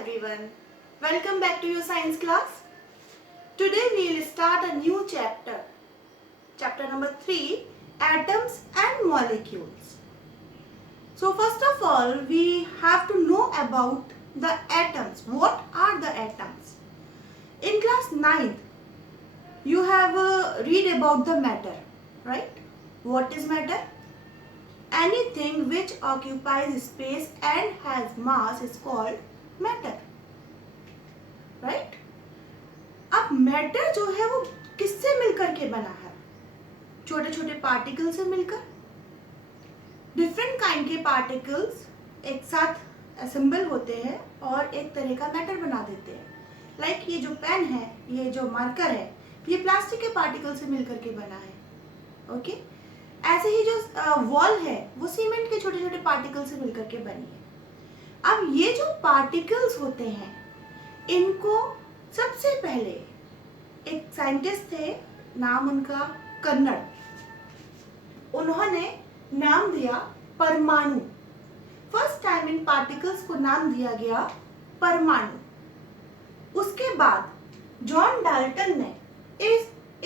everyone. Welcome back to your science class. Today we will start a new chapter. Chapter number 3, Atoms and Molecules. So first of all, we have to know about the atoms. What are the atoms? In class 9th, you have read about the matter, right? What is matter? Anything which occupies space and has mass is called matter, right. अब matter जो है वो किससे मिलकर के बना है? छोटे छोटे पार्टिकल से मिलकर। डिफरेंट काइंड के पार्टिकल्स एक साथ असेंबल होते हैं और एक तरह का मैटर बना देते हैं। लाइक ये जो पेन है, ये जो मार्कर है, ये प्लास्टिक के पार्टिकल से मिलकर के बना है। ओके, ऐसे ही जो वॉल है वो सीमेंट के छोटे छोटे पार्टिकल से मिलकर के बनी है। अब ये जो पार्टिकल्स होते हैं, इनको सबसे पहले एक साइंटिस्ट थे, नाम उनका कन्नड़, उन्होंने नाम दिया परमाणु। फर्स्ट टाइम इन पार्टिकल्स को नाम दिया गया परमाणु। उसके बाद जॉन डाल्टन ने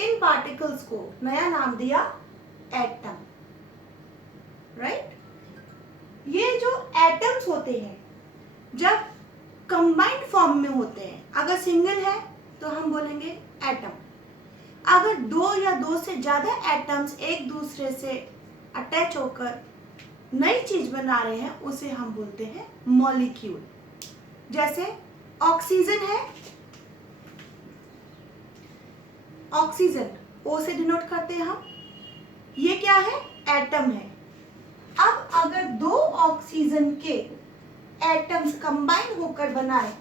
इन पार्टिकल्स को नया नाम दिया एटम, राइट। ये जो एटम्स होते हैं जब कंबाइंड फॉर्म में होते हैं, अगर सिंगल है तो हम बोलेंगे एटम। अगर दो या दो से ज्यादा एटम्स एक दूसरे से अटैच होकर नई चीज बना रहे हैं, उसे हम बोलते हैं मॉलिक्यूल। जैसे ऑक्सीजन है, ऑक्सीजन ओ से डिनोट करते हैं हम, ये क्या है? एटम है। अब अगर दो ऑक्सीजन के एटम्स कंबाइन होकर बनाए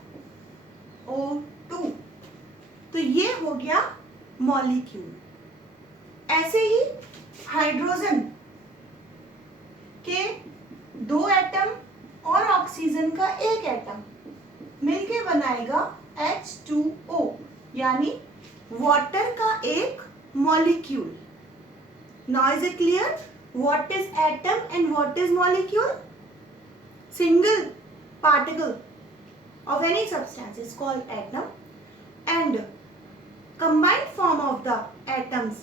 O2, तो ये हो गया मॉलिक्यूल। ऐसे ही हाइड्रोजन के दो एटम और ऑक्सीजन का एक एटम मिलके बनाएगा H2O, यानी वाटर का एक molecule. Now is it clear what is atom and what is molecule? Single particle of any substance is called atom, and combined form of the atoms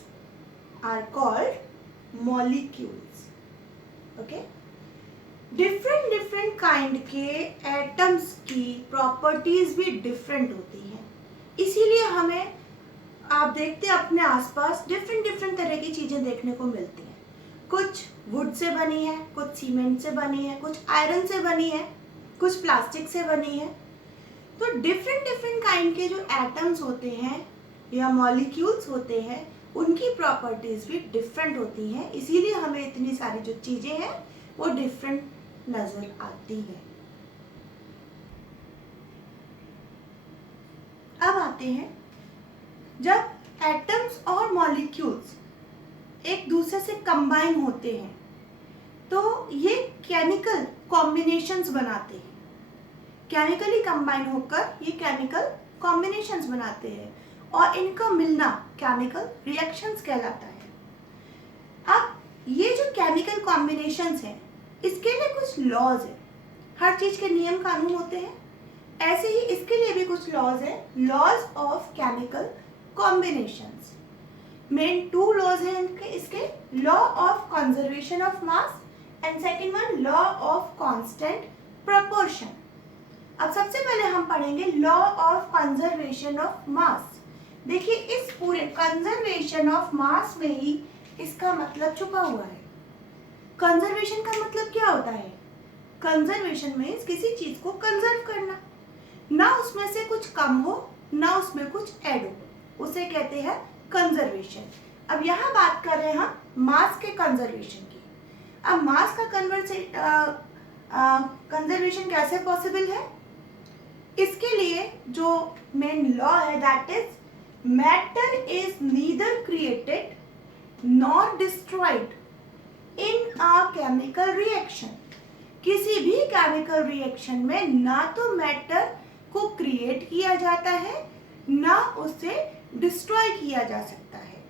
are called molecules. Okay, different kind के atoms की properties भी different होती हैं, इसीलिए हमें आप देखते हैं अपने आसपास different तरह की चीजें देखने को मिलती हैं। कुछ वुड से बनी है, कुछ सीमेंट से बनी है, कुछ आयरन से बनी है, कुछ प्लास्टिक से बनी है। तो डिफरेंट काइंड के जो एटम्स होते हैं या मॉलिक्यूल्स होते हैं, उनकी प्रॉपर्टीज भी डिफरेंट होती हैं, इसीलिए हमें इतनी सारी जो चीजें हैं वो डिफरेंट नजर आती हैं। अब आते हैं, जब एटम्स और मॉलिक्यूल्स एक दूसरे से कंबाइन होते हैं तो ये केमिकल कॉम्बिनेशंस बनाते हैं। केमिकली कंबाइन होकर ये केमिकल कॉम्बिनेशंस बनाते हैं और इनका मिलना केमिकल रिएक्शंस कहलाता है। अब ये जो केमिकल कॉम्बिनेशंस हैं, इसके लिए कुछ लॉज है। हर चीज के नियम कानून होते हैं, ऐसे ही इसके लिए भी कुछ लॉज है, laws of chemical combinations. Main two laws हैं इसके, law of conservation of mass and second one law of constant proportion. अब सबसे पहले हम पढ़ेंगे law of conservation of mass. देखिए, इस पूरे कंजर्वेशन ऑफ मास में ही इसका मतलब छुपा हुआ है। कंजर्वेशन का मतलब क्या होता है? कंजर्वेशन मीन्स किसी चीज को कंजर्व करना, ना उसमें से कुछ कम हो ना उसमें कुछ ऐड हो, उसे कहते हैं कंजर्वेशन। अब यहाँ बात कर रहे हैं हम मास के कंजर्वेशन की। अब मास का कंजर्वेशन कैसे पॉसिबल है? इसके लिए जो मेन लॉ है, that is matter is neither created nor destroyed in a chemical reaction. किसी भी केमिकल रिएक्शन में ना तो मैटर को क्रिएट किया जाता है, ना उसे डिस्ट्रॉय किया जा सकता है।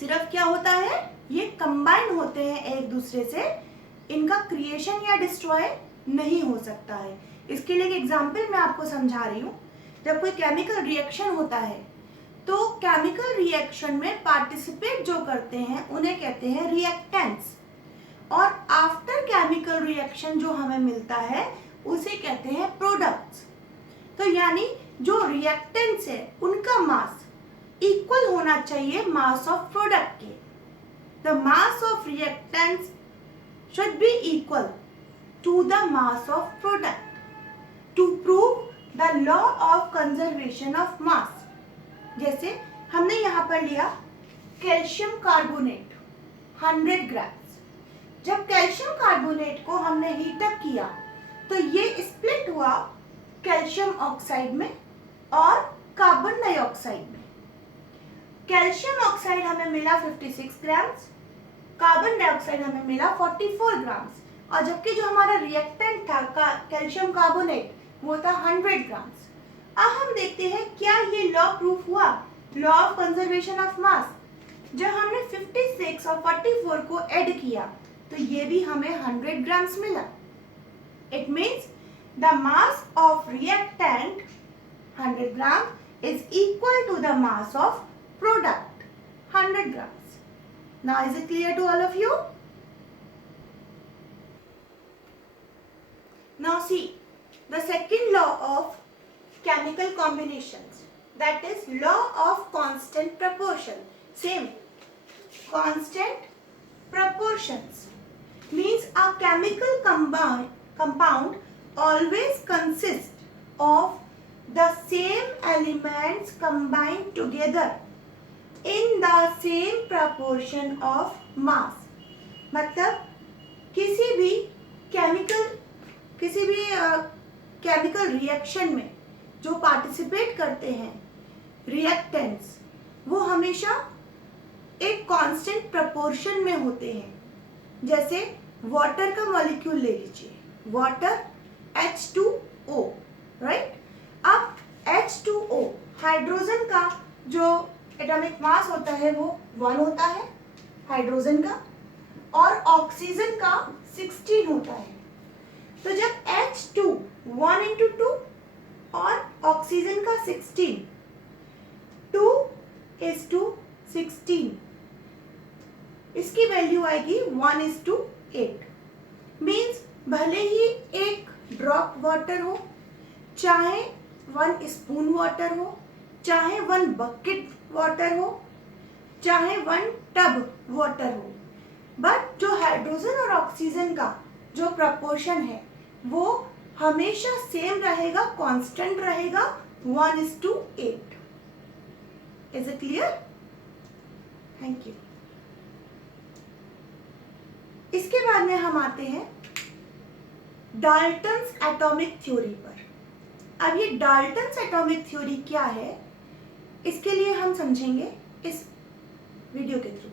सिर्फ क्या होता है, ये कंबाइन होते हैं एक दूसरे से, इनका क्रिएशन या डिस्ट्रॉय नहीं हो सकता है। इसके लिए एक एग्जाम्पल मैं आपको समझा रही हूँ। जब कोई केमिकल रिएक्शन होता है तो केमिकल रिएक्शन में पार्टिसिपेट जो करते हैं उन्हें कहते हैं रिएक्टेंट्स, और आफ्टर केमिकल रिएक्शन जो हमें मिलता है उसे कहते हैं प्रोडक्ट्स। तो यानी जो रिएक्टेंट्स है उनका मास इक्वल होना चाहिए मास ऑफ प्रोडक्ट के। The mass of reactants should be equal to the mass of product to prove the law of conservation of mass। जैसे हमने यहाँ पर लिया कैल्शियम कार्बोनेट 100 ग्राम्स। जब कैल्शियम कार्बोनेट को हमने हीटअप किया तो ये स्प्लिट हुआ कैल्शियम ऑक्साइड में और कार्बन डाइऑक्साइड में। कैल्शियम ऑक्साइड हमें मिला 56 ग्राम्स, कार्बन डाइऑक्साइड हमें मिला 44 ग्राम्स, और जबकि जो हमारा रिएक्टेंट था कैल्शियम कार्बोनेट वो था 100 ग्राम्स। अब हम देखते हैं क्या ये लॉ प्रूफ हुआ, लॉ ऑफ कंजर्वेशन ऑफ मास। जब हमने 56 और 44 को ऐड किया तो ये भी हमें 100 ग्राम्स मिला। It means the mass of reactant 100 gram is equal to the mass of product 100 grams. Now is it clear to all of you? Now see the second law of chemical combinations, that is law of constant proportion. Same, constant proportions means a chemical compound always consists of the same elements combined together in the same proportion of mass। मतलब किसी भी chemical reaction में जो participate करते हैं reactants वो हमेशा एक कांस्टेंट प्रपोर्शन में होते हैं। जैसे वाटर का मॉलिक्यूल ले लीजिए, वाटर H2O, राइट। अब H2O हाइड्रोजन का जो एटॉमिक मास होता है वो 1 होता है हाइड्रोजन का, और ऑक्सीजन का 16 होता है। तो जब H2 1 into 2 और ऑक्सीजन का 16, 2 is to 16, इसकी वैल्यू आएगी 1 is to 8। मीन्स भले ही एक ड्रॉप वाटर हो, चाहे 1 स्पून वाटर हो, चाहे 1 बकेट वाटर हो, चाहे 1 टब वाटर हो, बट जो हाइड्रोजन और ऑक्सीजन का जो प्रपोर्शन है वो हमेशा सेम रहेगा, कांस्टेंट रहेगा, 1 is to 8। Is it clear? Thank you. इसके बाद में हम आते हैं डाल्टन्स एटॉमिक थ्योरी पर। अब ये डाल्टन्स एटॉमिक थ्योरी क्या है इसके लिए हम समझेंगे इस वीडियो के थ्रू।